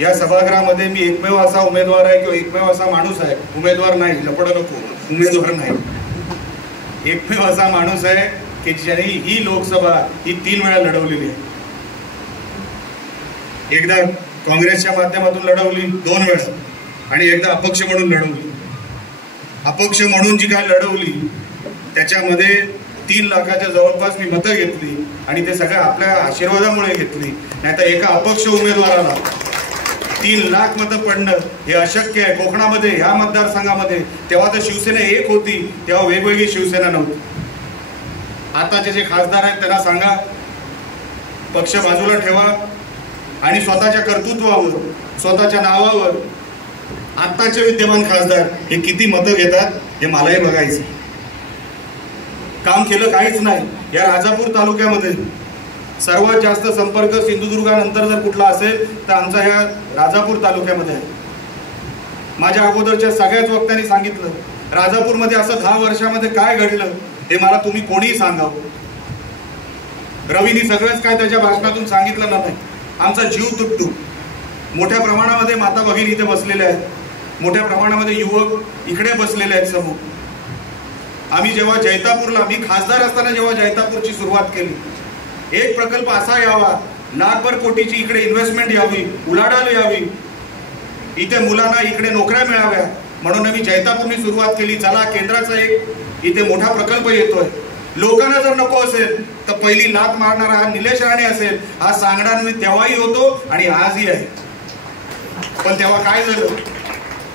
या सभागृहामध्ये मी एकमेव असा उमेदवार आहे किंवा एकमेव असा माणूस आहे, उमेदवार नाही, लपडं नको, उमेदवार नाही, एकमेव असा माणूस आहे की ज्याने ही लोकसभा ही 3 वेळा लढवलेली आहे. एकदा काँग्रेसच्या माध्यमातून लढवली 2 वेळा आणि एकदा अपक्ष म्हणून लढवली. अपक्ष म्हणून जी काय लढवली त्याच्यामध्ये 3 लाखाच्या जवळपास मी मतं घेतली आणि ते सगळं आपल्या आशीर्वादामुळे घेतली. नाहीतर एका अपक्ष उमेदवाराला 3 लाख मतं पडणं हे अशक्य आहे. कोकणामध्ये ह्या मतदारसंघामध्ये तेव्हा तर शिवसेना एक होती, तेव्हा वेगवेगळी शिवसेना नव्हती. आताचे जे खासदार आहेत त्यांना सांगा पक्ष बाजूला ठेवा आणि स्वतःच्या कर्तृत्वावर, स्वतःच्या नावावर आत्ताचे विद्यमान खासदार हे किती मतं घेतात हे मलाही बघायचं. काम केलं काहीच नाही. या राजापूर तालुक्यामध्ये सर्वात जास्त संपर्क सिंधुदुर्गानंतर जर कुठला असेल तर आमचा ह्या राजापूर तालुक्यामध्ये आहे. माझ्या अगोदरच्या सगळ्याच वक्त्यांनी सांगितलं राजापूरमध्ये असं 10 वर्षामध्ये काय घडलं हे मला तुम्ही कोणीही सांगावं. रवीनी सगळंच काय त्याच्या भाषणातून सांगितलं नाही. आमचा जीव तुटतो. मोठ्या प्रमाणामध्ये माता भगिनी इथे बसलेल्या आहेत, मोठ्या प्रमाणामध्ये युवक इकडे बसलेले आहेत समोर. आम्ही जेव्हा जैतापूरला, मी खासदार असताना जेव्हा जैतापूरची सुरुवात केली, एक प्रकल्प असा यावा, लाखभर कोटीची इकडे इन्व्हेस्टमेंट यावी, उलाढाल यावी, इथे मुलांना इकडे नोकऱ्या मिळाव्या म्हणून आम्ही जैतापूरनी सुरुवात केली. चला केंद्राचा एक इथे मोठा प्रकल्प येतोय. लोकांना जर नको असेल तर पहिली लात मारणारा हा निलेश राणे असेल हा सांगणार मी तेव्हाही होतो आणि आजही आहे. पण तेव्हा काय झालं,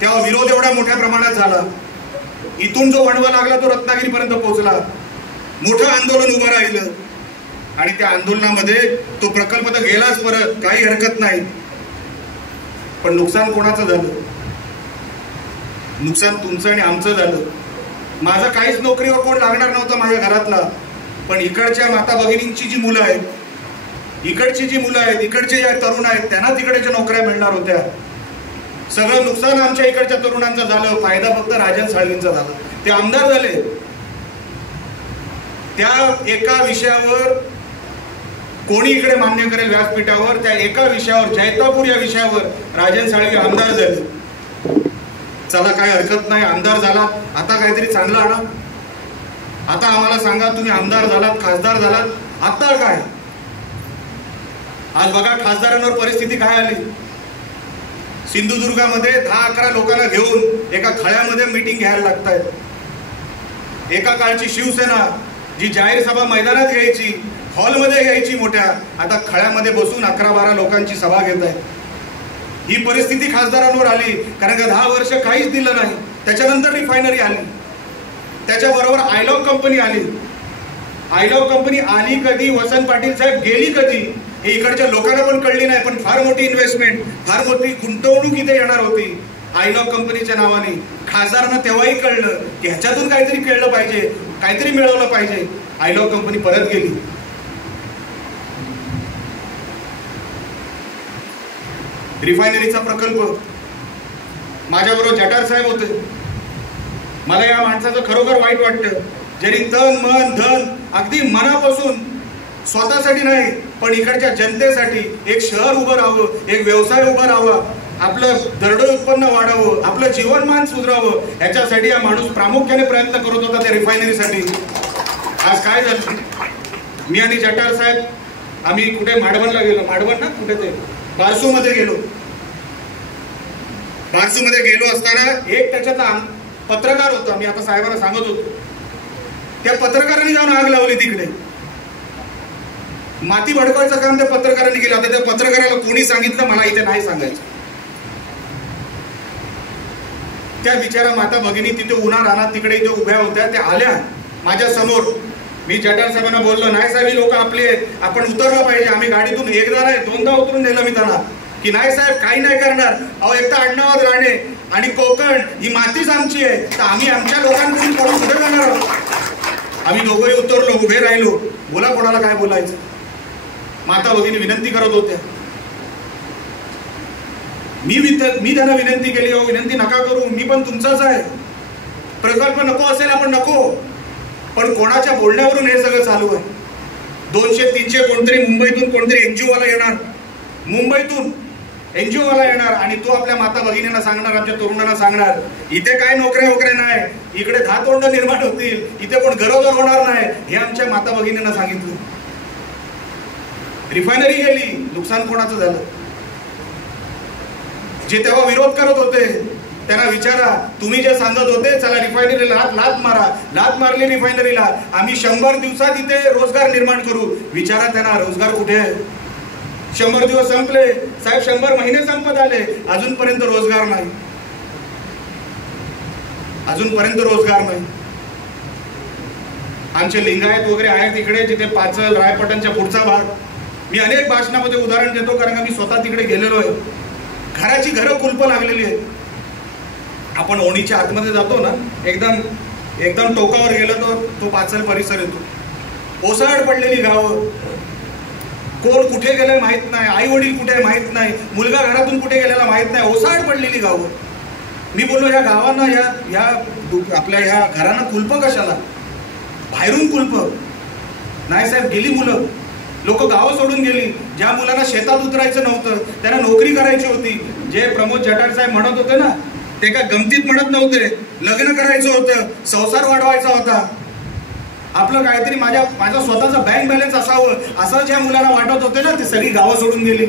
तेव्हा विरोध एवढ्या मोठ्या प्रमाणात झाला. इथून जो वणवा लागला तो रत्नागिरीपर्यंत पोहोचला. मोठं आंदोलन उभं राहिलं आणि त्या आंदोलनामध्ये तो प्रकल्प तर गेलाच परत, काही हरकत नाही. पण नुकसान कोणाचं झालं? नुकसान तुमचं आणि आमचं झालं. माझं काहीच नोकरीवर कोण लागणार नव्हतं माझ्या घरातला, पण इकडच्या माता भगिनींची जी मुलं आहेत, इकडची जी मुलं आहेत, इकडचे जे तरुण आहेत त्यांना तिकडेच्या नोकऱ्या मिळणार होत्या. सगळं नुकसान आमच्या इकडच्या तरुणांचं झालं, फायदा फक्त राजन साळवींचा झाला. ते आमदार झाले. त्या एका विषयावर कोणी इकडे मान्य करेल व्यासपीठावर, त्या एका विषयावर, जैतापूर या विषयावर राजन साळवी आमदार झाले. चला काही हरकत नाही, आमदार झाला, आता काहीतरी चांगलं आणा. आता आम्हाला सांगा तुम्ही आमदार झालात, खासदार झालात, आता काय? आज बघा खासदारांवर परिस्थिती काय आली. सिंधुदुर्गामध्ये 10-11 लोकांना घेऊन एका खळ्यामध्ये मीटिंग घ्यायला लागतायत. एका काळची शिवसेना जी जाहीर सभा मैदानात घ्यायची, हॉलमध्ये घ्यायची मोठ्या, आता खळ्यामध्ये बसून 11-12 लोकांची सभा घेत आहेत. ही परिस्थिती खासदारांवर आली कारण का 10 वर्ष काहीच दिलं नाही. त्याच्यानंतर रिफायनरी आली, त्याच्याबरोबर आयलॉग कंपनी आली. आयलॉग कंपनी आली कधी, वसंत पाटील साहेब गेली कधी हे इकडच्या लोकांना पण कळली नाही. पण फार मोठी इन्व्हेस्टमेंट, फार मोठी गुंतवणूक इथे येणार होती आयलॉग कंपनीच्या नावाने. खासदारांना तेव्हाही कळलं की ह्याच्यातून काहीतरी कळलं पाहिजे, काहीतरी मिळवलं पाहिजे. आयलॉग कंपनी परत गेली. रिफायनरीचा प्रकल्प, माझ्याबरोबर जटार साहेब होते. मला या माणसाचं खरोखर वाईट वाटतं, ज्यांनी तन मन धन अगदी मनापासून स्वतःसाठी नाही पण इकडच्या जनतेसाठी एक शहर उभं राहावं, एक व्यवसाय उभा राहावा, आपलं दरडोई उत्पन्न वाढावं, आपलं जीवनमान सुधारावं, ह्याच्यासाठी हा माणूस प्रामुख्याने प्रयत्न करत होता त्या रिफायनरीसाठी. आज काय झालं, मी आणि जटार साहेब आम्ही कुठे माडवणला गेलो, माडवण ना कुठे ते बारसूमध्ये गेलो. बारसूमध्ये गेलो असताना एक त्याच्यातला पत्रकार होता, मी आता साहेबांना सांगत होतो, त्या पत्रकारांनी जाऊन आग लावली तिकडे. माती भडकवायचं काम त्या पत्रकारांनी केलं होतं. त्या पत्रकाराला कोणी सांगितलं मला इथे नाही सांगायचं. त्या बिचारा माता भगिनी तिथे उन्हा रानात तिकडे इथे उभ्या होत्या, त्या आल्या माझ्या समोर. मी जटार साहेबांना बोललो, नाही साहेब ही लोक आपली आहेत, आपण उतरलं पाहिजे. आम्ही गाडीतून एकदा नाही 2दा उतरून नेलं मी त्यांना की नाही साहेब काही नाही करणार. अहो एक तर आडनावात राहणे आणि कोकण ही मातीच आमची आहे, तर आम्ही आमच्या लोकांकडून पडून कुठे जाणार आहोत. आम्ही दोघंही उतरलो, उभे राहिलो. बोला कोणाला काय बोलायचं. माता भगिनी विनंती करत होत्या. मी त्यांना विनंती केली, हो विनंती नका करू, मी पण तुमचाच आहे. प्रकल्प नको असेल आपण नको, पण कोणाच्या बोलण्यावरून हे सगळं चालू आहे. 200-300 कोणतरी मुंबईतून कोणतरी NGO वाला येणार मुंबईतून NGO वाला येणार आणि तो आपल्या माता भगिनींना सांगणार, आमच्या तरुणांना सांगणार इथे काय नोकऱ्या वगैरे नाही, इकडे 10 तोंड निर्माण होतील, इथे कोण गरोदर होणार नाही, हे आमच्या माता भगिनींना सांगितलं. रिफायनरी गेली, नुकसान कोणाचं झालं? जे तेव्हा विरोध करत होते त्यांना विचारा, तुम्ही जे सांगत होते चला रिफायनरीला लात मारा, लात मारली रिफायनरीला, आम्ही 100 दिवसात इथे रोजगार निर्माण करू. विचारा त्यांना, रोजगार कुठे आहे? 100 दिवस संपले साहेब, 100 महिने संपत आले, अजूनपर्यंत रोजगार नाही, अजूनपर्यंत रोजगार नाही. आमचे लिंगायत वगैरे आहेत तिकडे, जिथे पाचल रायपटांच्या पुढचा भाग, मी अनेक भाषणामध्ये उदाहरण देतो कारण का मी स्वतः तिकडे गेलेलो आहे. घराची घरं कुलप लागलेली आहेत. आपण ओणीच्या आतमध्ये जातो ना, एकदम टोकावर गेलं तर तो पाचल परिसर येतो. ओसाड पडलेली गावं, कोण कुठे गेलंय माहित नाही, आई वडील कुठे माहित नाही, मुलगा घरातून कुठे गेलेला माहित नाही, ओसाड पडलेली गावं. मी बोललो या गावांना, या आपल्या ह्या घरांना कुलप कशाला? बाहेरून कुलप नाही साहेब. गेली मुलं, लोक गावं सोडून गेली. ज्या मुलांना शेतात उतरायचं नव्हतं, त्यांना नोकरी करायची होती. जे प्रमोद जठार साहेब म्हणत होते ना, ते काय गमतीत म्हणत नव्हते, लग्न करायचं होतं, संसार वाढवायचा होता, आपलं काहीतरी माझा स्वतःचा बँक बॅलन्स असावं, असं ज्या मुलांना वाटत होते ना, ते सगळी गावं सोडून गेली.